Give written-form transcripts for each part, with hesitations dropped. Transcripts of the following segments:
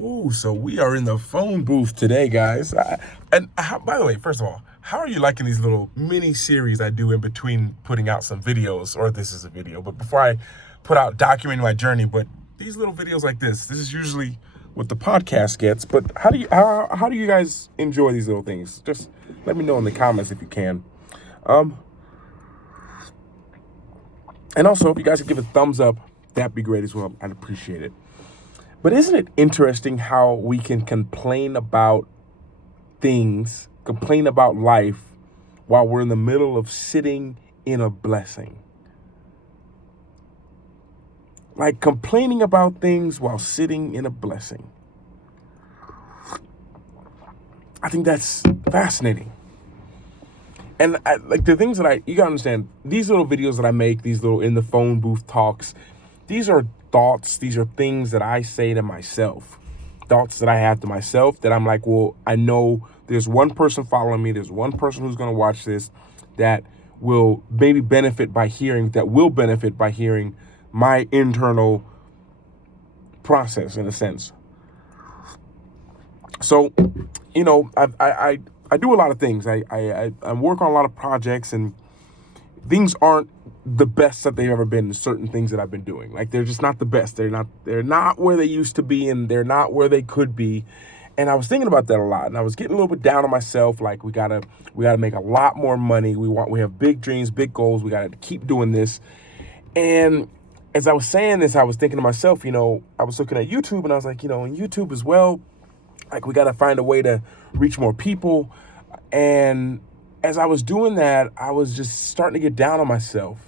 Ooh, so we are in the phone booth today, guys. By the way, first of all, how are you liking these little mini series I do in between putting out some videos? Or this is a video, but before I put out documenting my journey, but these little videos like this is usually what the podcast gets. But how do you guys enjoy these little things? Just let me know in the comments if you can. Um, and also, if you guys could give a thumbs up, that'd be great as well. I'd appreciate it. But isn't it interesting how we can complain about things, complain about life, while we're in the middle of sitting in a blessing? Like complaining about things while sitting in a blessing. I think that's fascinating. And like the things that you gotta understand, these little videos that I make, these little in the phone booth talks, these are thoughts, these are things that I say to myself, thoughts that I have to myself that I'm like, well, I know there's one person following me, there's one person who's gonna watch this that will maybe benefit by hearing, my internal process in a sense. So, I do a lot of things. I work on a lot of projects, and things aren't the best that they've ever been. Certain things that I've been doing, like they're just not the best. They're not where they used to be, and they're not where they could be. And I was thinking about that a lot, and I was getting a little bit down on myself. Like we gotta make a lot more money. We have big dreams, big goals. We gotta keep doing this. And as I was saying this, I was thinking to myself, I was looking at YouTube, and I was like, in YouTube as well, like we gotta find a way to reach more people. And as I was doing that, I was just starting to get down on myself.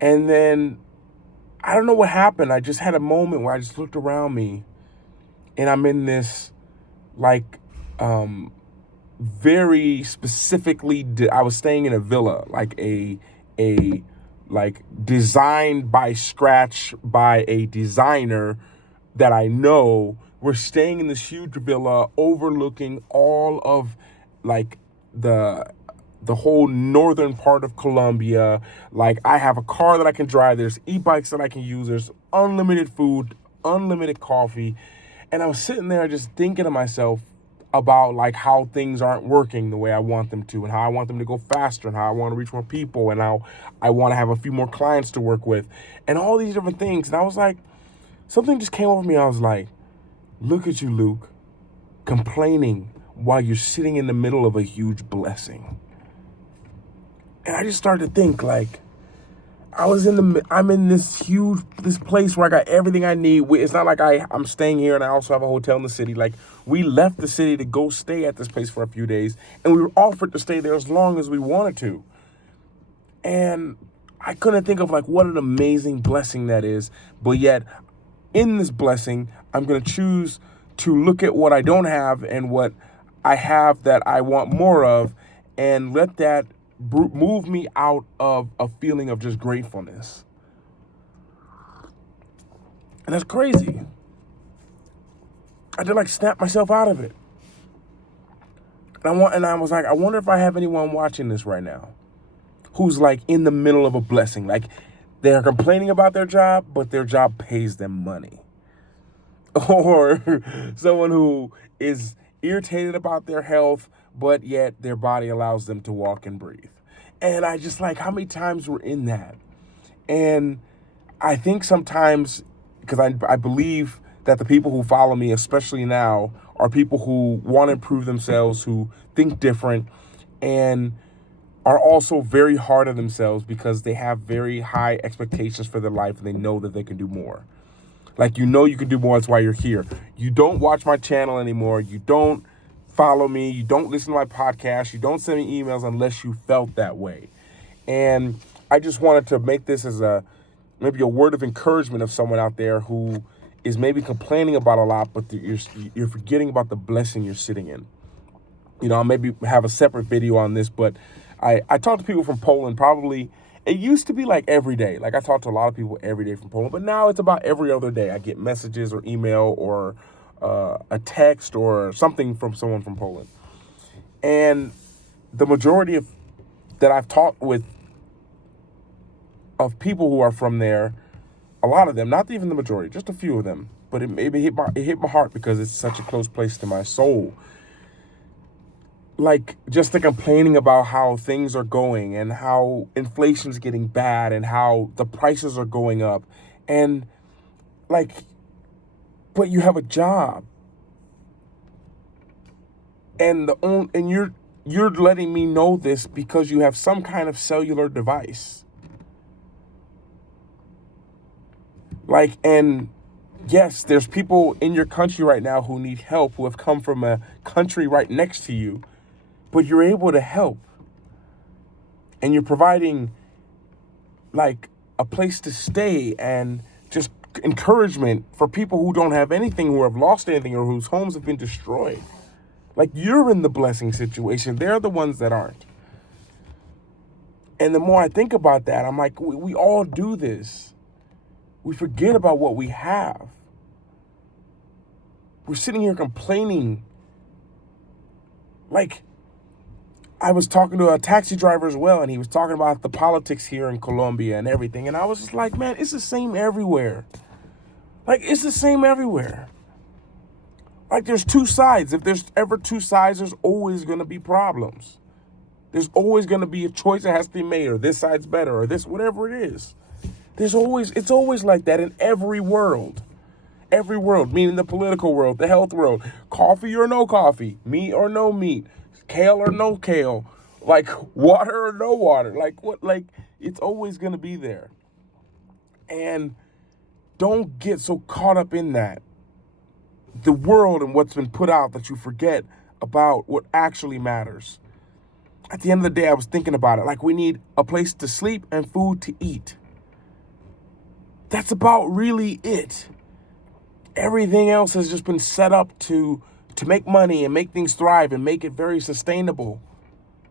And then I don't know what happened. I just had a moment where I just looked around me, and I'm in this like very specifically I was staying in a villa, like a like designed by scratch by a designer that I know. We're staying in this huge villa overlooking all of like the whole northern part of Colombia. Like I have a car that I can drive. There's e-bikes that I can use. There's unlimited food, unlimited coffee. And I was sitting there just thinking to myself about like how things aren't working the way I want them to, and how I want them to go faster, and how I want to reach more people, and how I want to have a few more clients to work with, and all these different things. And I was like, something just came over me. I was like, look at you, Luke, complaining while you're sitting in the middle of a huge blessing. And I just started to think like, I'm in this place where I got everything I need. It's not like I'm staying here and I also have a hotel in the city. Like we left the city to go stay at this place for a few days, and we were offered to stay there as long as we wanted to. And I couldn't think of like what an amazing blessing that is. But yet in this blessing, I'm going to choose to look at what I don't have and what I have that I want more of, and let that move me out of a feeling of just gratefulness. And that's crazy. I did like snap myself out of it. And I was like, I wonder if I have anyone watching this right now who's like in the middle of a blessing. Like they're complaining about their job, but their job pays them money. Or someone who is irritated about their health, but yet their body allows them to walk and breathe. And I just like how many times we're in that. And I think sometimes, because I believe that the people who follow me, especially now, are people who want to improve themselves, who think different, and are also very hard on themselves because they have very high expectations for their life, and they know that they can do more. Like, you can do more. That's why you're here. You don't watch my channel anymore. You don't follow me. You don't listen to my podcast. You don't send me emails unless you felt that way. And I just wanted to make this as maybe a word of encouragement of someone out there who is maybe complaining about a lot, but you're forgetting about the blessing you're sitting in. I'll maybe have a separate video on this, but I talk to people from Poland probably. It used to be like every day. Like I talk to a lot of people every day from Poland, but now it's about every other day. I get messages or email or a text or something from someone from Poland. And the majority that I've talked with of people who are from there, a lot of them, not even the majority, just a few of them. But it hit my heart because it's such a close place to my soul. Like, just the complaining about how things are going and how inflation's getting bad and how the prices are going up. And, like, but you have a job. And you're letting me know this because you have some kind of cellular device. Like, and yes, there's people in your country right now who need help, who have come from a country right next to you, but you're able to help. And you're providing, like, a place to stay and just encouragement for people who don't have anything, who have lost anything, or whose homes have been destroyed. Like, you're in the blessing situation. They're the ones that aren't. And the more I think about that, I'm like, we all do this. We forget about what we have. We're sitting here complaining. Like, I was talking to a taxi driver as well, and he was talking about the politics here in Colombia and everything. And I was just like, man, it's the same everywhere. Like, it's the same everywhere. Like, there's two sides. If there's ever two sides, there's always going to be problems. There's always going to be a choice that has to be made, or this side's better, or this, whatever it is. It's always like that in every world. Every world, meaning the political world, the health world, coffee or no coffee, meat or no meat, kale or no kale, like water or no water, it's always going to be there. And don't get so caught up in that. The world and what's been put out that you forget about what actually matters. At the end of the day, I was thinking about it. Like, we need a place to sleep and food to eat. That's about really it. Everything else has just been set up to make money and make things thrive and make it very sustainable.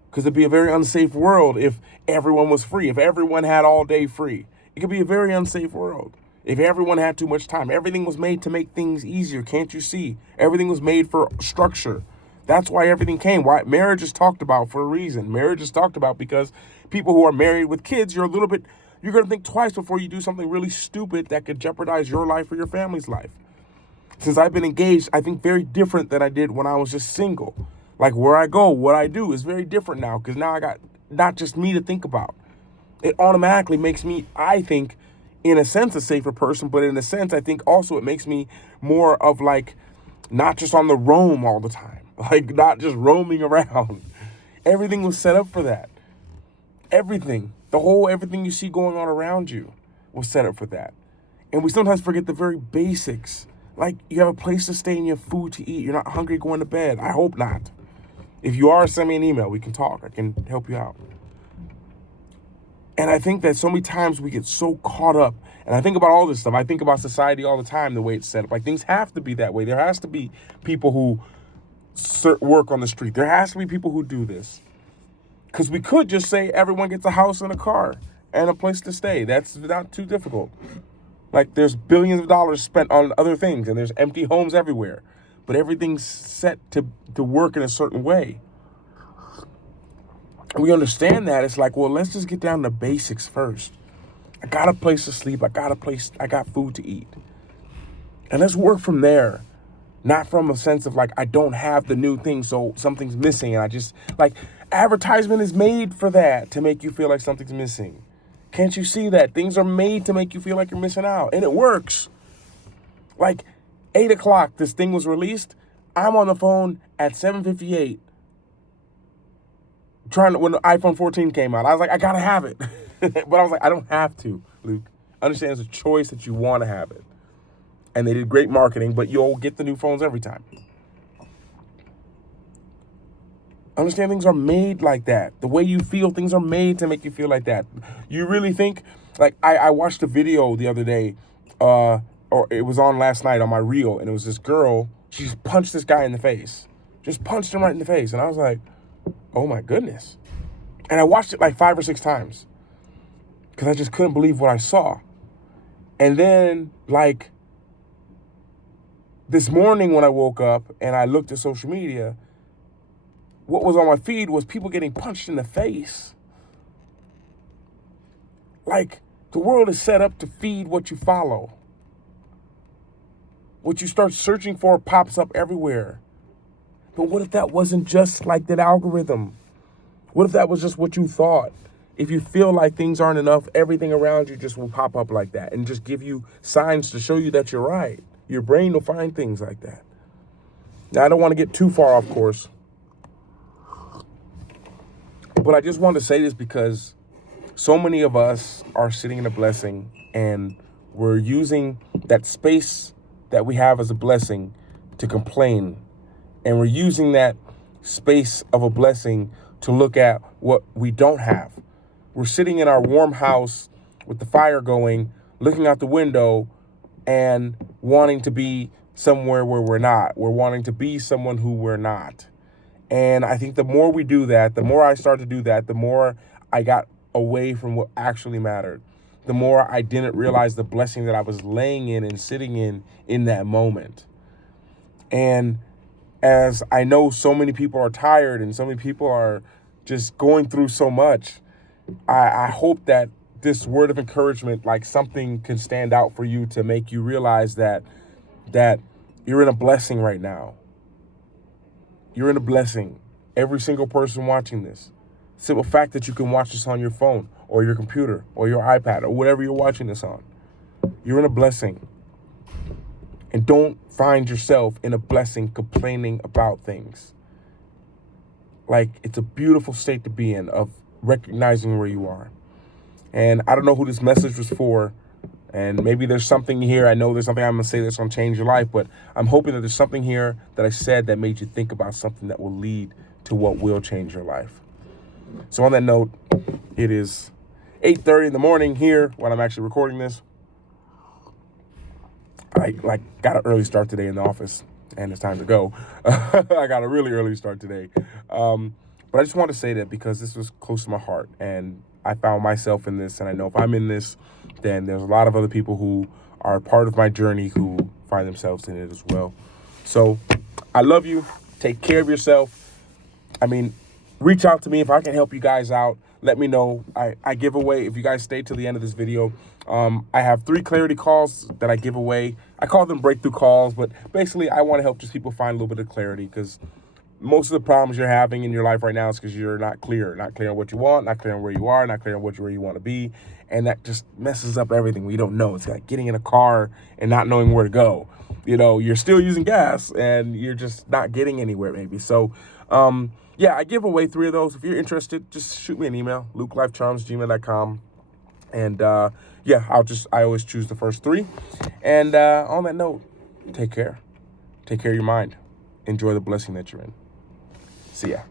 Because it'd be a very unsafe world if everyone was free, if everyone had all day free. It could be a very unsafe world. If everyone had too much time, everything was made to make things easier. Can't you see? Everything was made for structure. That's why everything came. Why marriage is talked about for a reason. Marriage is talked about because people who are married with kids, you're going to think twice before you do something really stupid that could jeopardize your life or your family's life. Since I've been engaged, I think very different than I did when I was just single. Like, where I go, what I do is very different now because now I got not just me to think about. It automatically makes me, I think, in a sense, a safer person, but in a sense, I think also it makes me more of, like, not just on the roam all the time, like not just roaming around. Everything was set up for that. Everything you see going on around you was set up for that. And we sometimes forget the very basics. Like, you have a place to stay and you have food to eat. You're not hungry going to bed. I hope not. If you are, send me an email. We can talk. I can help you out. And I think that so many times we get so caught up. And I think about all this stuff. I think about society all the time, the way it's set up. Like, things have to be that way. There has to be people who work on the street. There has to be people who do this. Because we could just say everyone gets a house and a car and a place to stay. That's not too difficult. Like, there's billions of dollars spent on other things, and there's empty homes everywhere. But everything's set to work in a certain way. And we understand that. It's like, well, let's just get down to basics first. I got a place to sleep. I got food to eat. And let's work from there. Not from a sense of, like, I don't have the new thing, so something's missing. And I just, like, advertisement is made for that, to make you feel like something's missing. Can't you see that? Things are made to make you feel like you're missing out. And it works. Like, 8 o'clock, this thing was released. I'm on the phone at 7:58. When the iPhone 14 came out, I was like, I gotta have it. But I was like, I don't have to, Luke. Understand it's a choice that you want to have it. And they did great marketing, but you'll get the new phones every time. Understand things are made like that. The way you feel, things are made to make you feel like that. You really think, like, I watched a video the other day, or it was on last night on my reel, and it was this girl, she just punched this guy in the face. Just punched him right in the face. And I was like, oh my goodness. And I watched it like 5 or 6 times because I just couldn't believe what I saw. And then, like, this morning when I woke up and I looked at social media, what was on my feed was people getting punched in the face. Like, The world is set up to feed what you follow. What you start searching for pops up everywhere. But what if that wasn't just like that algorithm? What if that was just what you thought? If you feel like things aren't enough, everything around you just will pop up like that and just give you signs to show you that you're right. Your brain will find things like that. Now, I don't want to get too far off course, but I just want to say this because so many of us are sitting in a blessing and we're using that space that we have as a blessing to complain. And we're using that space of a blessing to look at what we don't have. We're sitting in our warm house with the fire going, looking out the window and wanting to be somewhere where we're not. We're wanting to be someone who we're not. And I think the more we do that, the more I start to do that, the more I got away from what actually mattered. The more I didn't realize the blessing that I was laying in and sitting in that moment. And as I know so many people are tired and so many people are just going through so much, I hope that this word of encouragement, like something can stand out for you to make you realize that you're in a blessing right now. You're in a blessing. Every single person watching this. Simple fact that you can watch this on your phone or your computer or your iPad or whatever you're watching this on. You're in a blessing. And don't find yourself in a blessing complaining about things. Like, it's a beautiful state to be in of recognizing where you are. And I don't know who this message was for. And maybe there's something here. I know there's something I'm going to say that's going to change your life. But I'm hoping that there's something here that I said that made you think about something that will lead to what will change your life. So on that note, it is 8:30 in the morning here when I'm actually recording this. I got an early start today in the office, and it's time to go. I got a really early start today. But I just want to say that because this was close to my heart, and I found myself in this, and I know if I'm in this, then there's a lot of other people who are part of my journey who find themselves in it as well. So I love you. Take care of yourself. I mean, reach out to me if I can help you guys out. Let me know. I give away, if you guys stay till the end of this video, I have 3 clarity calls that I give away. I call them breakthrough calls, but basically I want to help just people find a little bit of clarity, because most of the problems you're having in your life right now is because you're not clear on what you want, not clear on where you are, not clear on where you want to be. And that just messes up everything. We don't know. It's like getting in a car and not knowing where to go. You know, you're still using gas and you're just not getting anywhere maybe. So, yeah, I give away 3 of those. If you're interested, just shoot me an email, lukelifecharms@gmail.com. And, yeah, I always choose the first 3. And on that note, take care. Take care of your mind. Enjoy the blessing that you're in. See ya.